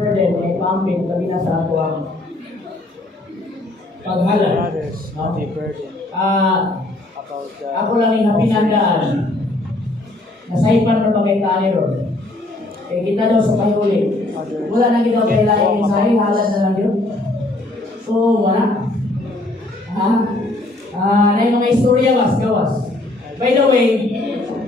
burden ay paamping labi na sa ato ang paghalad. Brothers, No? the burden about the Ako lang yung napinandaan. Nasaipan na pagkaitaan ni Ron. Kaya kita daw sa kahuli. Wala na kita kailangan yung sahi, halad na lang yun. So, wala. Na yung mga istorya gawas. By the way,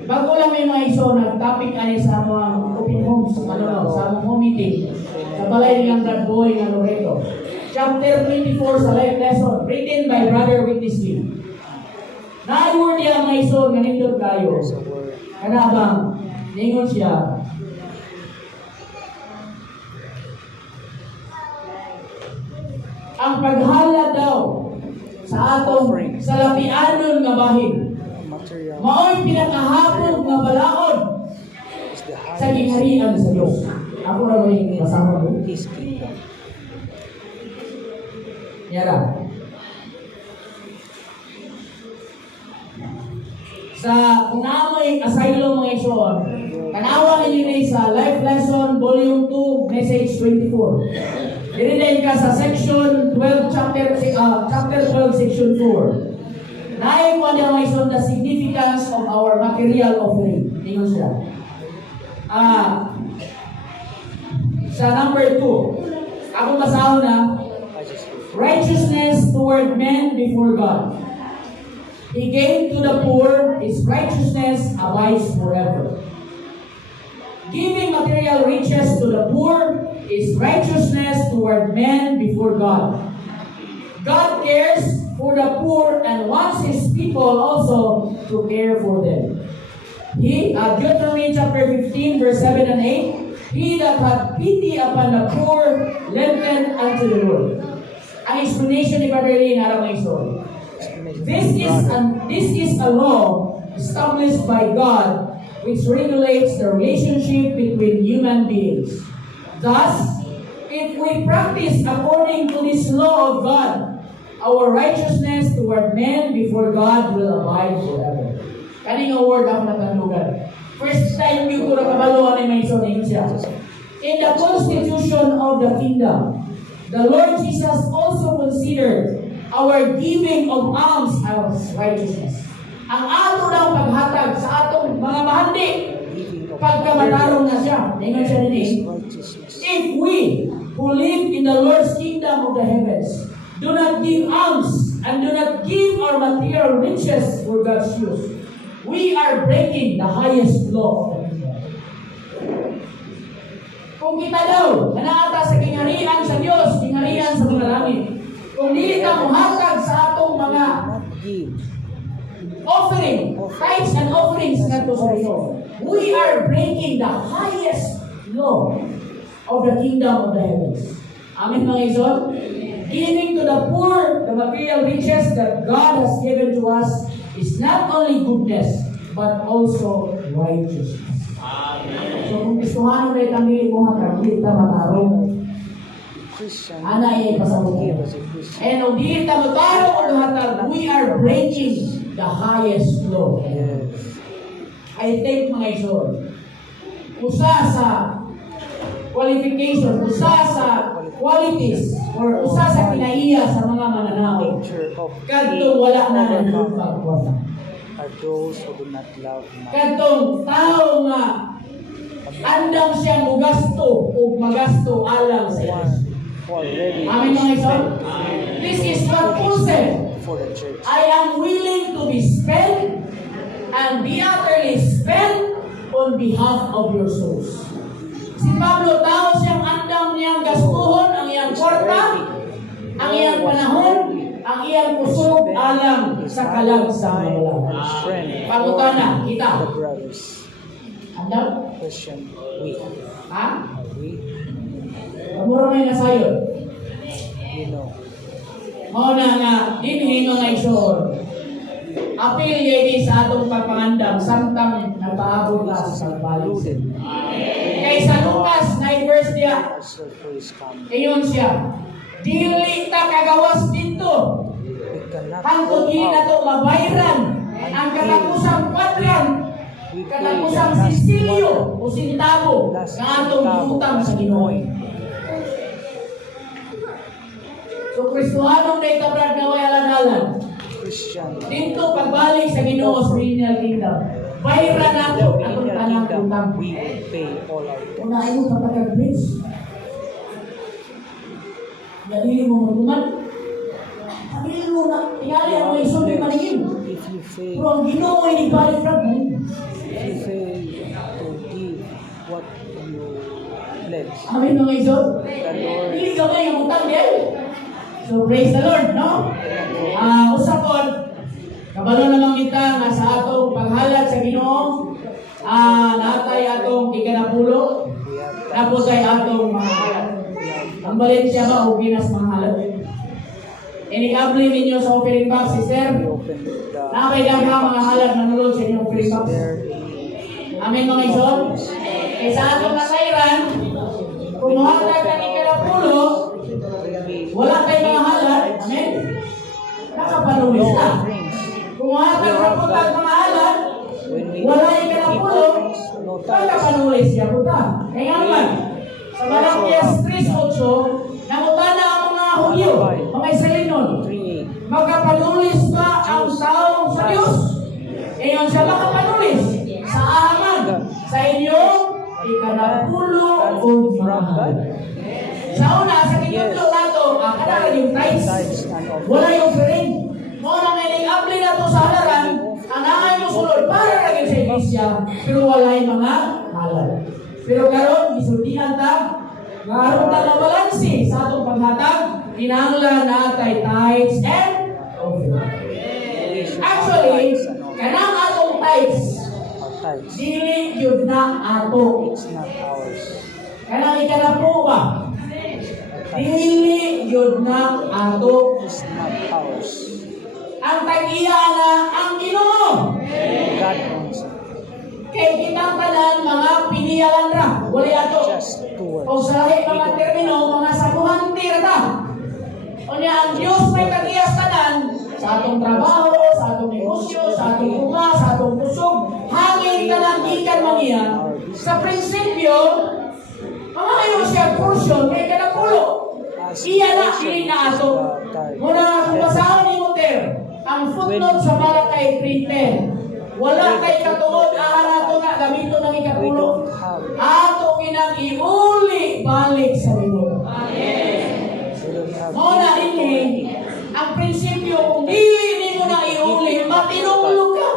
bago lang may mga iso, nag-topic ani sa mga open homes, sa mga home meeting, sa balay ng Brad-Boy ng Loreto. Chapter 24 sa life lesson, written by Brother Witness Lee. Na-award niya mga iso, ganito kayo. Kanabang, ningon siya, ang paghala daw sa atong salapianon nga bahin mao'y pinakahapon nga balaod sa gingharian sa Diyos. Ako na may kasama ko. His kingdom. Yara. Sa kung naamoy asylum mga ison, tanawa ninyo sa Life Lesson Volume 2, Message 24. Diniday ka sa section 12, chapter 12, section 4. Naay ko niya mga ison the significance of our material offering. Tingnan siya. Sa number 2, ako basaho na, righteousness toward men before God. He gave to the poor, His righteousness abides forever. Giving material riches to the poor is righteousness toward men before God. God cares for the poor and wants His people also to care for them. Deuteronomy chapter 15, verse 7 and 8, He that hath pity upon the poor lendeth unto the Lord. Ang explanation ni Brother Lee nga mga ison. This is a law established by God which regulates the relationship between human beings. Thus, if we practice according to this law of God, our righteousness toward men before God will abide forever. Kaning award ako natandugan. First time yung ko nakabaluan ni Mason siya. In the constitution of the kingdom, the Lord Jesus also considered our giving of alms as righteousness. Ang ato daw paghatag sa atong mga mahandi, pagkamatarong na siya. Tingnan siya din. If we who live in the Lord's kingdom of the heavens do not give alms and do not give our material riches for God's use, we are breaking the highest law of the kingdom. Kung kita daw, nanaata sa kingharian sa Diyos, kingharian sa mga langit, kung di ka muhatag sa atong mga offering, tithes and offerings na to sa Diyos, we are breaking the highest law of the kingdom of the heavens. Amen mga ison? Giving to the poor the material riches that God has given to us is not only goodness, but also righteousness. Amen. So kung gustuhan mo na itangili mo hatag, hindi ka matarong. Ana ay pasabukin. And kung hindi ka matarong ang hatag, we are breaking the highest law. I think mga ison, usa sa qualification, usa sa qualities, or usa sa kinaiya sa mga mananaw, kadtong wala na ng pagwasa. Are those who do not love money. Kadtong tao nga andang siyang mugasto o magasto alang sa Diyos. Amen mga ison? This is what Paul said. For the church. I am willing to be spent and be utterly spent on behalf of your souls. Si Pablo, tao siyang andam niyang gastuhon ang iyang kwarta, ang iyang panahon, ang iyang kusog alang sa kalag sa mga wala. Pagkutana, kita. The brothers. Andam? Question, we. Ha? We, Kamura may nasayod. you know. Mauna nga, dinhi mga isoon. Apil yedi sa atong pagpangandam, samtang napaabot ka sa pagbalis. Kay sa Lucas 9 verse niya, iyon siya, dili ta kagawas dito. Hangtod dili na to mabayran ang katapusang kwadran, katapusang sisilyo o sintabo nga atong utang sa Ginoo. Kristohanong naitabran nga way alan-alan. Christian. Dito pagbalik sa Ginoo sa Millennial Kingdom. Bayra na The ako atong millennial tanang kingdom, utang. we will pay all our debts. Unahin mo kapag grace. Dalili mo maguman. Sabihin mo na, tingali ang mga isod di maningin. If you fail, Pero ang Ginoo ay nagbalit from mo. if you fail to give what you pledge, Amin mga isod. the Lord Hindi ka ba yung utang din? So praise the Lord, no? Usapon, kabalo naman kita nga sa atong paghalat sa Ginoo, natay atong ikanapulo, we have tapos ay atong mga halat. Ang Valencia ba o Ginas mga halat? Inikabli ninyo sa offering box, sister. we open the Nakay daghang mga halat na nulod sa inyong offering box. there Amin mga isod. Sa atong nasairan, kumuha tayo ng ikanapulo, wala tayong mga halat. Amen? Nakapalulis na. Kung wala tayong kapunta mga halat, wala yung kanapulo, nakapalulis siya punta. Kaya naman, sa Malakias 3:8, namutana ang mga Hudyo, mga Israelinon, 3:8. magkapalulis ba ang tao sa Diyos? Ngayon siya makapalulis sa aman, sa inyong ikanapulo o mga halat. Sa una, sa kitulo nato, kadang yung tithes, wala yung offering. Mo na may nag-apply na to sa halaran, ang nangay mo sulod para lagi sa iglesia, pero wala yung mga halal. Pero karon gisultihan ta, ngaron ta na balansi sa atong paghatag, kinahanglan na tay tithes and offering. Actually, kanang atong tithes, Our tithes, dili yun na ato. it's not ours. Kanang ikanapo ba? Dili yun na ato. It's not ours. Ang tag-iya na ang Ginoo. God owns it. Kay kitang tanan mga piniyalan ra, wala ato. Just two O words. sa lahi mga termino, mga sabuhanti ra ta. O niya, ang Diyos may tag-iya sa tanan sa atong trabaho, sa atong negosyo, sa atong bunga, sa atong kusog, hangin ka lang ikan man niya. Sa prinsipyo, mga kayo siya portion, may kanapulo. Iya na, hindi na ato. Muna, kung basahan ni Luther, ang footnote sa Malakay 3:10, wala kay katuod, ato na, gamito ng We ikapulo. don't have. Ato kinang iuli balik sa Ginoo. We don't have. Muna ini, ang prinsipyo, kung dili mo na iuli, matinulog ka.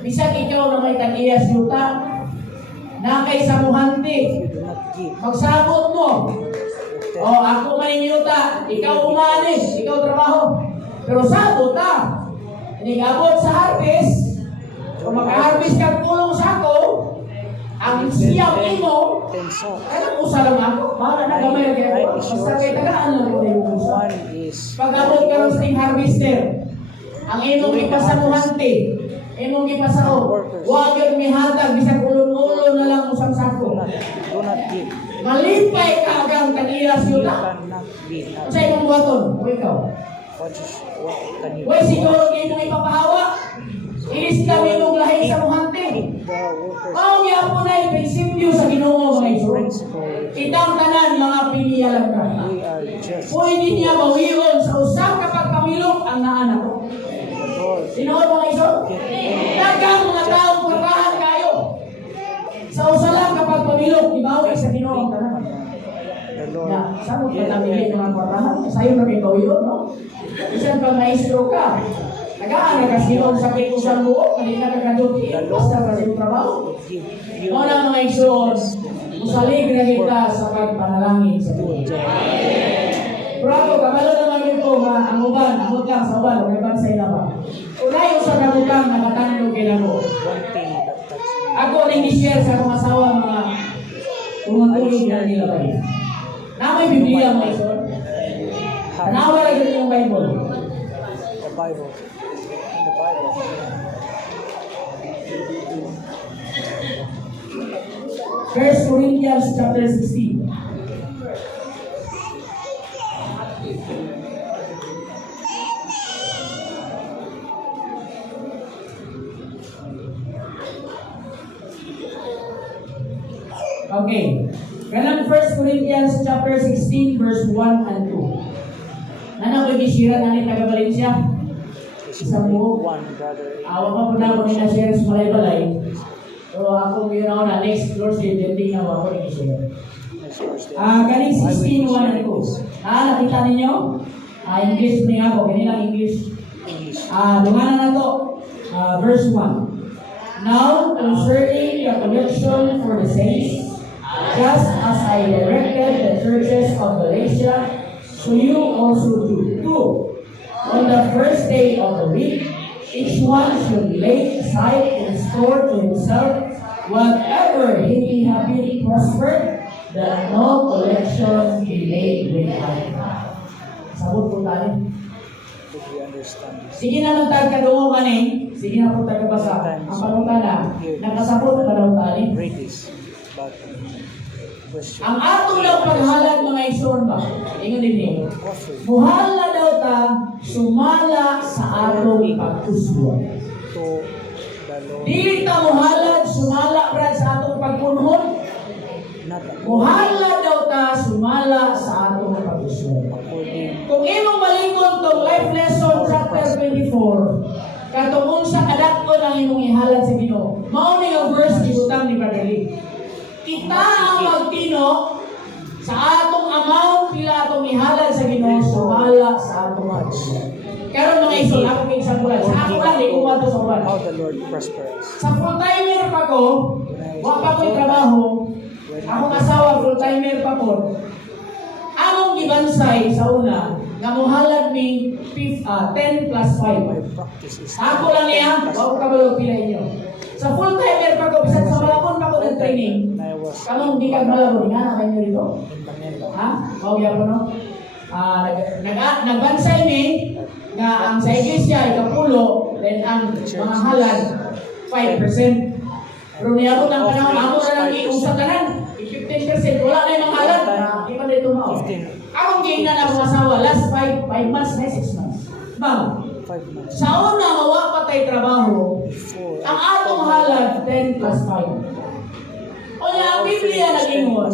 Bisag ikaw na may tag-iyas yuta, na kay samuhanti, You do not give. magsabot mo. O ako maningiyuta, ikaw umalis, ikaw trabaho. Pero sabot ta. Inigabot sa harvest, kung maka-harvest kang tulong sa ako, ang siyang imo, Tenso. kaya usa lang ako, bahala na gamay kaya ako. Basta kay tagaan lang ko yung usa. One is Pag-abot ka ng sting harvester, ang imong ipasamuhante, imong ipasao, huwag yung mihatag, bisag ulon-ulon na lang usang sako. do not give. Malipay ka agang tag-iras You yuta. cannot be happy. Sa imong buhaton, o ikaw. What can you Uy, siguro kayo mong ipapahawa. Ilis kami mong lahi sa muhante. The workers Ang yapo na yung prinsipyo sa Ginoo mga iso. principle. Itang tanan mga piniyalan ka. We are just Pwede niya bawion sa usap kapag pamilok ang naanak ko. the Lord. Sino mga iso? Dagang mga taong pagkahan kayo. Sa usa lang kapag pamilok, ibawi sa Ginoo ang tanan. The Lord. Na, saan mo patamili ng mga kwartahan? Sa'yo na may bawion, no? Isang pang maestro ka. Nagaan na kasi yung sakit ko sa buo, kanina kagaduti, basta kasi yung trabaho. Give you Muna mga igsoon, musalig na kita sa pagpanalangin sa buhay. Pero ako, kabalo naman yun ko, ang uban, ang utang sa uban, may ban sa ilaba. Unay usa ka utang, nakatando kinamo. one thing that touched me. Ako rin i-share sa akong asawa mga tumutulog na nila ba yun. Na may Biblia mga igsoon. Tanawa lang yun yung Bible. The Bible. In the Bible. First Corinthians chapter 16. Okay. Kanang 1 Corinthians chapter 16 verse 1 and 2. Nana ko gisira na ni taga Valencia. Isang buo. One brother. Awa pa po na ako nila share sa balay-balay. So ako yun ako na next Thursday, hindi na ako nag-share. Kaning 16, 1 and 2. Nakita ninyo? English niya ako. Kanilang English. Lunganan na to. Verse 1. Now, concerning the collection for the saints, just as I directed the churches of Galatia, so you also do. 2. On the first day of the week, each one should lay aside and store to himself whatever he may have been prospered, that no collection be made without God. Sabot po tayo. Did we understand this? Sige na lang tayo kadungo kanin. Sige na po tayo basa. Ang panutana, nakasabot na daw tayo. Read this. But question. Ang atong daw paghalad mga igsoon ba? Ingon din niyo. Offering Muhala daw ta sumala sa atong pagkuswa. to the Lord. Dili ta muhalad sumala brad sa atong pagpunhon. Not Muhala daw ta sumala sa atong pagkuswa. according Kung imong malingon tong life lesson chapter 24, katong sa kadakon ang imong ihalad sa Ginoo. Mao ni ang verse gibutang ni Brother Lee. Kita ang magtino sa atong amount pila atong ihalad sa Ginoo sumala sa atong pagkuswa. Karon mga isol, ako kay sambulan. Sa ako lang di ko sa uban. how the Lord prosper us. Sa full-timer pa ko, wa pa ko'y trabaho. Akong asawa full-timer pa ko. Among gibansay sa una, nga muhalad mi 10 plus 5. My practice is Ako lang niya, wa ko kabalo pila inyo. Sa full-timer pa ko, bisan sa malabon pa ko ng training. I was Kamong di kag malabon, nga na kayo rito. in Manila. Ha? Mao gyud no? Nagbansay ni nga ang sa iglesia ikapulo, then ang mga halad 5%. Pero niyabot ang panahon, ako na lang iusap tanan. 15% wala na yung mga halad. Di pa dito mao. 15. Akong giingnan ang mga asawa, last 5 months na 6 months. Ma'am, 5 months. sa una mawa pa tayo trabaho, Before ang atong halad 10 plus 5. O niya, ang Biblia nag-ingon,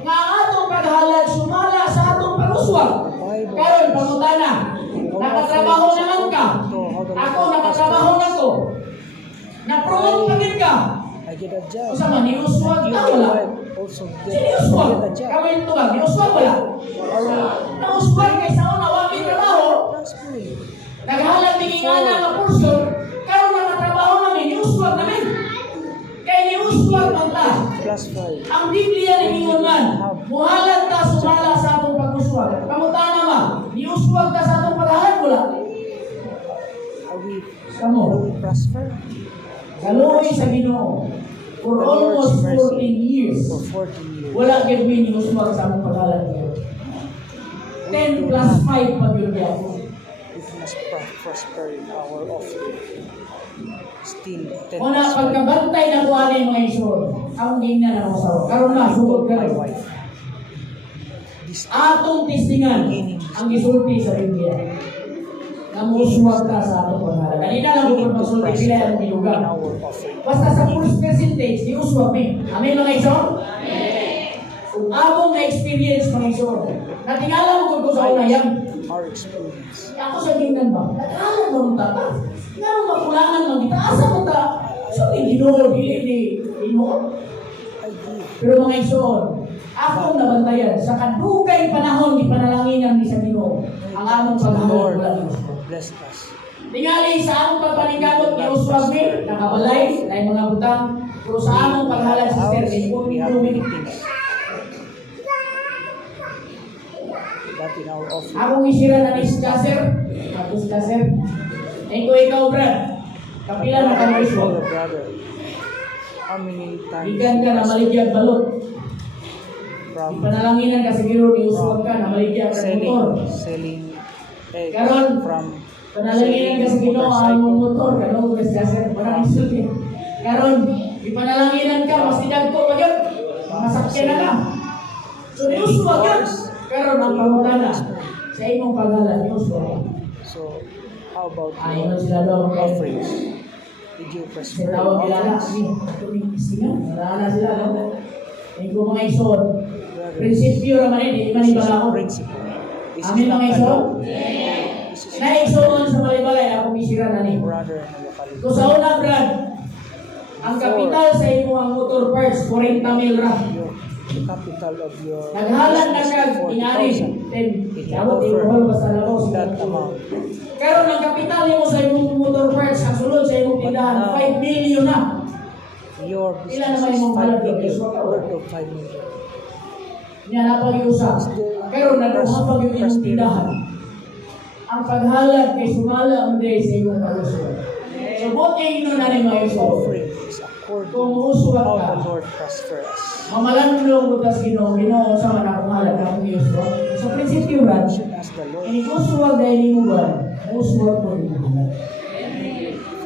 nga ang atong paghalad sumala sa atong pag-uswag. Karon pangutana, nakatrabaho naman ka. Ako nakatrabaho na ko. Na-promote pa din ka. I get a job. Usa man niuswag You ka wala. also Siniuswag. get a job. Kami ito ba? Niuswag wala. Nauswag kay sa una wa may trabaho. Prospering. Naghalad din nga na nga portion. Karon nakatrabaho namin, niuswag namin. Kay niuswag man ta. Plus 5. Ang Biblia nag-ingon man, muhalad ta sumala sa atong pag-uswag. Kamutana ma, niuswag ta sa atong paghalad wala. Are we Kamo, prosper? galuoy sa Ginoo. For almost 14 years, For 40 years. wala gid mi niuswag sa atong paghalad. 10 plus 5 pag yun niya. We must prosper in our offering. Still 10 Una, pagkabantay na kuha na yung mga isyon, ang gingnan na ako sa karon na, sugod ka my rin. wife. This Atong tistingan ang gisulti sa Biblia. Namuswag ka sa atong paghalad. Kanina lang we need bukod to magsulti prosper sila ang in tinugang. our offering. Basta sa first percentage, niuswag mi. Amen mga isyon? Kung among na-experience mga isyon, natingala mo kung sa una yan. Our experience. Ako sa gingnan ba? Nag-aaral mo ng tata. Nga nung makulangan mo, itaasa mo ta. So, hindi Ginoo, dili ni Ginoo. I give. Pero mga igsoon, akong nabantayan, sa kadugay panahon, di panalanginan ni sa Ginoo, ang among paghamon Lord wala ni Uswag. bless us. Tingali sa among pagpaningkamot ni Uswag mi, nakabalay, na yung mga butang, pero sa among paghalad sa sister, ni We have Umi. many things. But in our offering, Akong isira na ni Skaser, tapos Skaser. Ikaw, Brad. Kapila na kami Uswag. brother, how many times Ikan ka na maligyan balot. from Ipanalangin ka siguro ni Uswag ka na maligyan ka ng motor. selling eggs Karon, from panalangin ka sa Ginoo ang mong motor, kanong guys kasi parang isulti. Karon, ipanalangin ka mas tidagko pa gyud. Masakyan na ka. So ni Uswag yun. Karon ang pangutana sa imong paghalad ni Uswag. So how about Ayon your sila daw mga offerings? Did you prosper in Tawag nila na offerings? kami. Ito ni Kristina. Wala na sila no. Ikaw mga isod. Brother, Prinsipyo naman eh, di man this is a ibalakon. principle. This is Amin not mga a isod? law. This is Naigsoon sa balay-balay, ako misira na ni. brother in the locality. Kung sa una, Brad, ang kapital sa imo ang motor parts, 40 mil ra. The capital of your Naghalan na business kag is ingani. 40,000. 10. Kabot, ibuhol basta labo. That amount. Karon ang kapital mo sa imong motor parts, ang sulod sa imong tindahan, 5 million na. Your Ilan business naman is yung 5 mahalaga? million, worth of 5 million. Niya na pag-iusa. Pero naduha pag yung imong tindahan. Ang paghalad kay sumala ang day sa imong pag-usuan. So, buti ino na ni mga iso. Offering is according Kung to usuan how ka, the Lord prosper us. mamalanulong ko tas Ginoo sa man akong halad na akong iuso. So, prinsipyo, Brad, We should ask the Lord inikusuwag dahil ni mo ba, usuwag ko rin ang halad.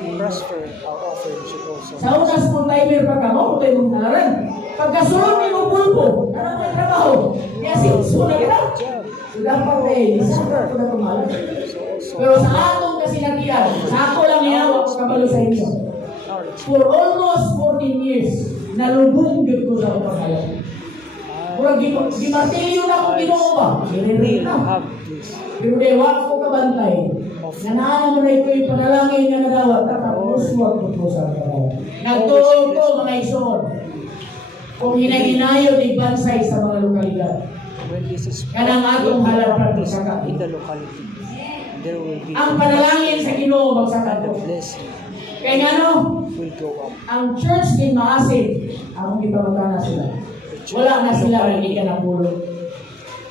to prosper our offering should also. Sa unas mo timer pa ka mo, kung tayo mong naran. Pagkasulong ni mo pulpo, ano may trabaho? Kaya sulat ka na. Job. Sudah pa kayo, isa ka ito na tumalan. So also Pero sa atong kasinatian, sa ako lang niya, ako kabalo sa inyo. knowledge. For almost 14 years, nalubong yun ko sa upagalan. Murag gimartilyo na akong ginoo ba? We Giniril na. have this. Pero dewa ako kabantay. Nanaan mo na ito yung panalangin nga nadawat, tapos huwag ko sa upagalan. Nagtuog ko mga ison. Kung hinahinayo ni Bansay sa mga lokalidad. When this is Kanang atong halal practice ka. in the locality, there will be Ang panalangin sa Ginoo magsakan and the ko. blessing Kaya nga no, will go up. ang church din maasin, ang ipamagana sila. Wala na sila hindi ka napulot.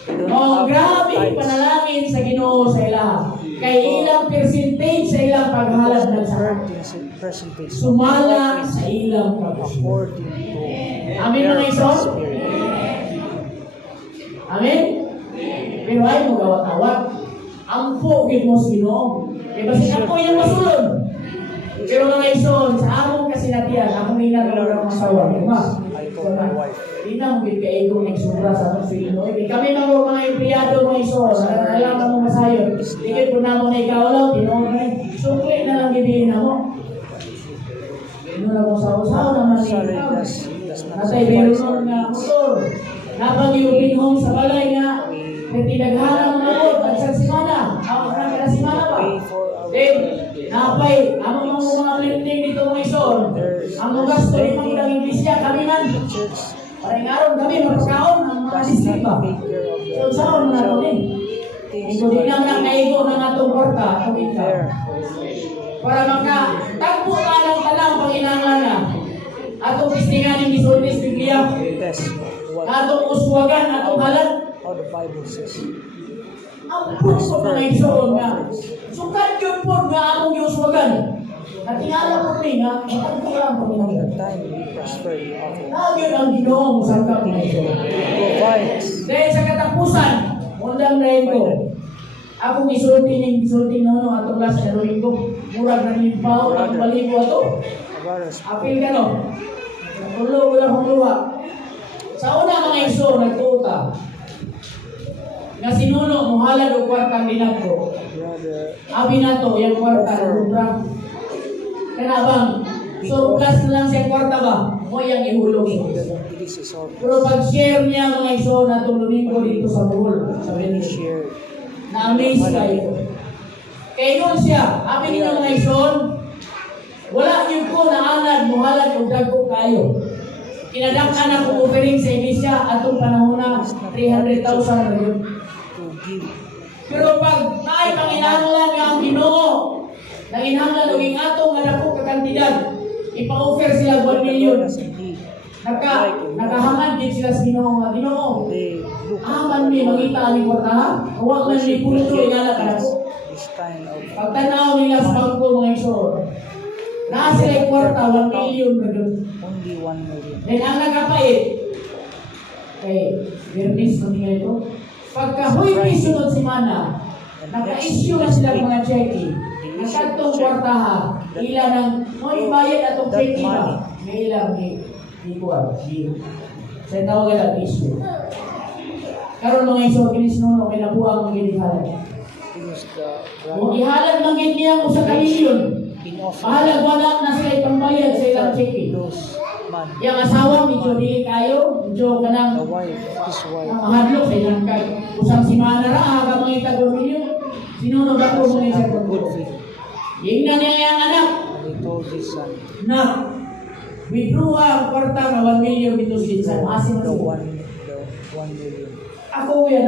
They don't Oh, have grabe tithes. panalangin sa Ginoo sa ilang. Kay ilang percentage sa ilang paghalad ng saka. Percentage Sumala sa ilang paghalad. according to Amen their mga ison? spirit. Amen? Pero ay mo gawat-awat. Ampo gid mo sa Ginoo. Kaya basin ako yung masulod. Pero mga ison, sa among kasinatian, akong ginagawa ng masawa. Ma, I told my wife, di na mo gid kay ito nagsubra sa atong Pilipino. Kami mga empleyado mga ison, alam mo masayon. Dikit po na mo na ikaw lang, tinoon na rin. Sukli na lang gibihin na mo. Ano na kung sa-usaw naman sorry, ikaw. does not Natay suffice biro our nga needs. motor. Napag-iubing home sa balay nga. Tinaghanang mga bot at sa simana. Ako na kada simana ba? Pay for our Then, napay, among mga blending dito mga ison. Ang mga gasto rin mga ilang iglesia, kami man. church. Parang araw kami, mapagkaon ng mga Does district ba? not take care of So, saan na ito din? things Ito din lang na kaigo ng atong kwarta, atong ikaw. there. Para makatagpo ka ng tanang panginangan na. Atong pistingan ng Isultis Biblia. Test what Atong uswagan, atong halad. how the Bible says. Ang puso mga isoon nga. Sukat yun po nga among uswagan. Natingala po rin nga, matagpo lang po From rin. the time we prosper, we offer. Nagyon ang ginoong sa mga isoon. Provides. Dahil sa katapusan, undang na ko. Akong isulti no, atong last na linggo. Murag na yung baon ang baligo ato. Brothers, Apil ka no. Natulo, wala kong luwa. Sa una mga iso, nagtuta. Nga sinuno, muhalad o kwartang dinagko. brother, Abi na to, yung kwarta, lubrang. Kanabang, surplus na lang siya kwarta ba? Mo yung ihulog. this is our Pero pag-share niya mga iso na itong lumingo dito sa buhol, sa many Venice, share. na-amaze kayo. Kaya nun siya, abi ninyo mga ison, wala yung ko na anad, muhalad o dagko kayo. Kinadakan ako offering sa iglesia atong panahon na 300,000 na yun. To give. Pero pag tayo panginahanglan nga ang Ginoo, nanginahanglan og atong nga dako ka kantidad, ipa-offer sila 1 million. As in need. Nakahangad din sila sa Ginoo nga Ginoo. They look Aman mi mangita ani kwarta ha. Huwag man ni pulo ingala ka dako. this kind of Pagtanaw nila sa bangko mga iso, na sila yung kwarta 1 million na doon. only 1 million. Then ang nagkapait, kay Bernis na niya ito, pagka huy sunod si Mana, naka-issue na sila ng mga cheque. Nakatong kwarta ha, ila ng, no ibayad atong cheque ba? May ilang ni Kuwan, sa tawag lang issue. Karon mga iso, kinisnuno, may nabuang mga ginihalan. Because the Kung ihalad man gid niya sa kamilyon, in offer mahalag wala na sila itong bayad sa ilang cheque. those man, Yang asawa, medyo dili kayo, medyo the kanang wife, his wife, mahadlok sa ilang kag. Usang si Mana ra, ka mga itagumilyo. Sinunod ako mga have isang a good kundo. faith. Ingnan niya yung anak. And he told his son, Na, withdraw ang kwarta na 1 million dito sa asin the mo. 1 million. Ako yan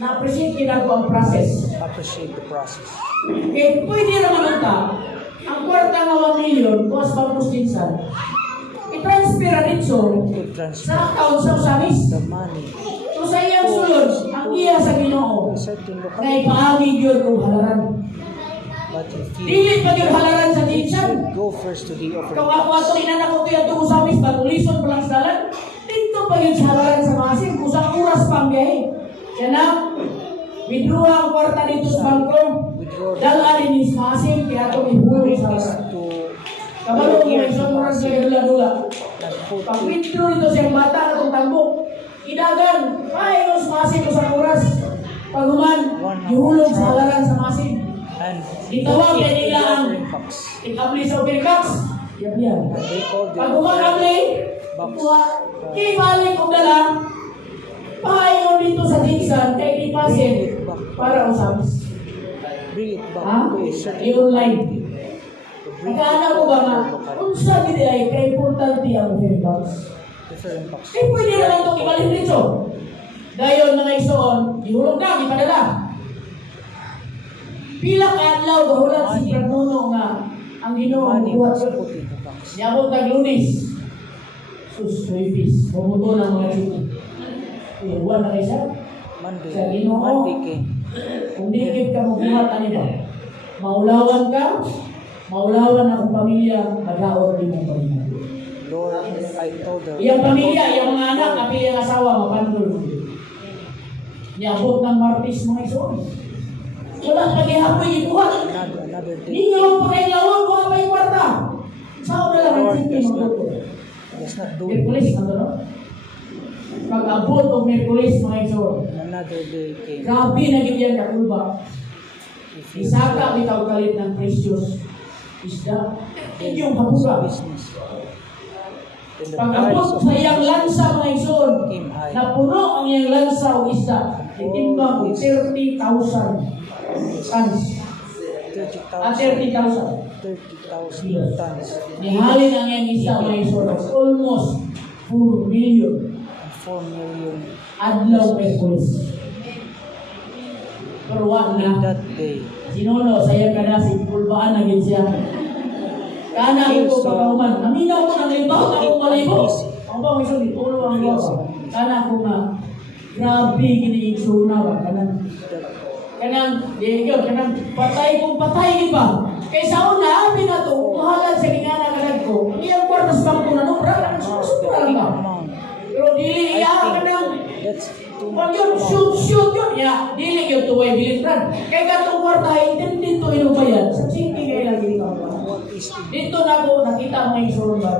na-appreciate kita ko ang process. Appreciate the process. Okay, pwede naman unta, ang kwarta nga 1 million, bukas bang kustinsan, i-transfer na dito Could transfer sa account sa usamis. the money So sa iyang sulod, ang iya sa Ginoo, to a certain na locality. ipaamig yun kung halaran. But if you Dili pa yung halaran sa tinsan. go first to the Kung offering ako ato inanak ko kaya itong usamis, patulison pa lang sa dalan, dito pa yung sa halaran sa masin, kusang oras pa ang biyahe. Kaya na, withdraw ang kwarta dito sa bangko, withdraw dala rin yung sa masin, kaya itong ihulog sa halaran. to Kabalo mo yung isang oras kaya dula-dula. and put Pag it withdraw dito sa yung bata na itong tambok, idagan, paano sa masin ko sa oras. Pag human, ihulog sa halaran sa masin. and Itawag put na it in nila the ang offering box. ikabli sa offering box. Yan. And they called the Pag kumakabli, box. ibalik ko dala, pahayon dito sa tinsan, kay ipasin, para usamis. Bring it back Ha? to a certain I-online. locality. To bring it Nagkaana ko ba nga, kung sa gini ay ka-importante ang offering box. different box. Eh, pwede naman itong ibalik dito. Gayon mga isoon, ihulog na, ipadala. Pila ka adlaw, gahulat si Pranuno nga, ang Ginoo Money buhat was sa put in the box. Yabot tag Lunes. Sus, Luis. Bumuto ng mga chuti. Iwan na kayo siya. Monday. Sa Ginoo. Monday came. Kung di ka magbuhat, ano ba? Maulawan ka, maulawan akong pamilya, mag-aor din mong pamilya. Lord, I told her. Iyang pamilya, iyang mga anak, kapili ang asawa, mapandol. Yabot ng Martis mga isoon. Wala pag-ihapoy ibuhat. Another day. Hindi nga mo pagkailawan, mga pa yung kwarta. Saan na lang ang Lord, sige does not, magluto? does not do it. Merkulis, ano no? Pag-abot o Merkulis, mga isoon. Another day came. Grabe na ganyan kakulba. If you Isaka bitaw kalit ng precious isda. Inyong habuga. business. Then the Pag-abot price of sa iyang lansa mga isoon, came high. na puno ang iyang lansa o isda, itimbang 30,000 tons. 30,000 30,000. 30,000 tons. Nihalin ang iyang isda mga isoon. Almost 4 million. And 4 million Adlaw Merkulis. Pero wag in na. that day. Sinuno, saya ka na, si Pulbaan na gid siya. Kana ko pagkauman. Naminaw ko na libaw na akong malibo. Ang ba, may sabi, tulo ang gawa. Kana ko nga, grabe giniigsuna ba? Kanang, patay kong patay, di ba? Kaysa una, abi na to, mahalan sa gingana kanag ko. Iyang kwartas bang ko na nung, sumura lang ba? Pero dili iya ka nang, That's too pag much yun, amount. shoot yun, ya, dili yun tuway bilitran. Kaya katong kwarta, intindi to inubayan. Sa chinti kaya lagi ka ba? What is in Dito na ako, nakita ang mga isurong ba?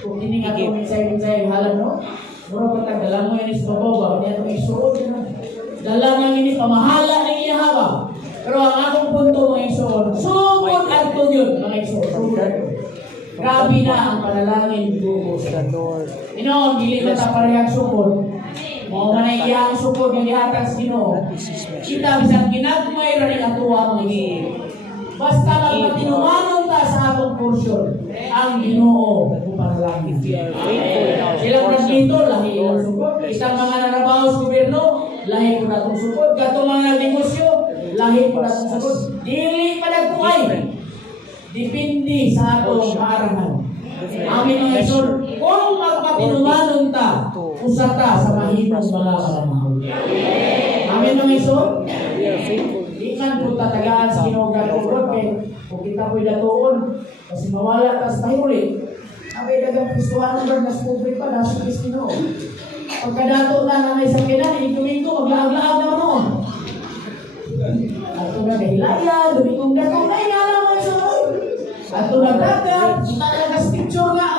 Kung hindi nga ito minsay halan, no? Mura pa dala mo yan is babaw ba? Hindi itong isurong yun. Dala nga ini, pamahala na iya haba. Pero ang akong punto mga isurong, sumod at yun, mga isurong. Grabe na ang panalangin ko the Lord? Ginoo, dili na ta parehang sukod. Mao man ay iyang sukod nga gihatag sa Ginoo. That is His message. Kita bisan ginagmay ra ni atuwa mga Ginoo. Basta magpatinumanon ta sa atong porsyon ang Ginoo kung panalangin. If you are faithful in our Ilang portion, dito lahi ilang Lord sukod. bless Isang us. mga narabaho sa gobyerno, lahi ko na itong sukod. Katong mga negosyo, lahi ko na itong sukod. Dili pa nagkuhay. Depende sa atong maarangan. Amin ang isun, kung magpatinumanon ta, usata sa mahimong mga kalamahon. Amin ang isun, We are faithful. di man po tatagaan sa Ginoo gagawin kay kung kita po'y datuon, kasi mawala ta sa tahuli. Abay dagang Kristohanon ba nas pobre pa nasa Kristino. Pagkadato na may sakinan, itumingo maglaag-laag na noon. Ato na kahilaya, dumikong dato na inala mo isun. Ato na dagat, kita na picture nga.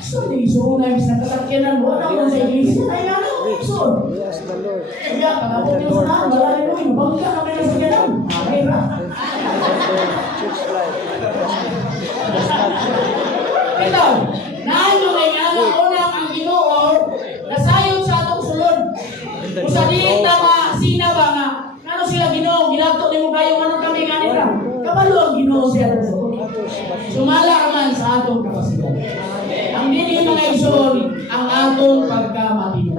So, di isun na yung nakasakyanan mo, ano mo sa iglesia, ay inala mo isun. We ask the Lord. Kaya, pagkakot yung saan, wala rin mo, bangka kami na sakyanan. Okay ba? Church life does not Ito, Usa di ta nga sina ba nga ano sila Ginoo ginadto nimo kayo ano kami kanila. Kabalo ang Ginoo siya sa sumala man sa atong kapasidad. Ang dili mga igsoon ang atong pagkamatino.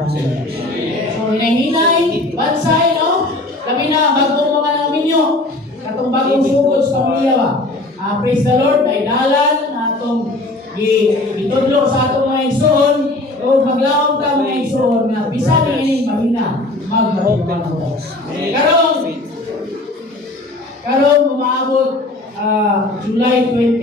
So hinay-hinay, bansay no? Kami na bagong mga naminyo. Katong bagong sugod sa pamilya ba? Praise the Lord, ay dalan atong itudlo sa atong mga igsoon o maglawag ta mga igsoon nga bisan ini mahina magmatulungan. Karong umaabot July 20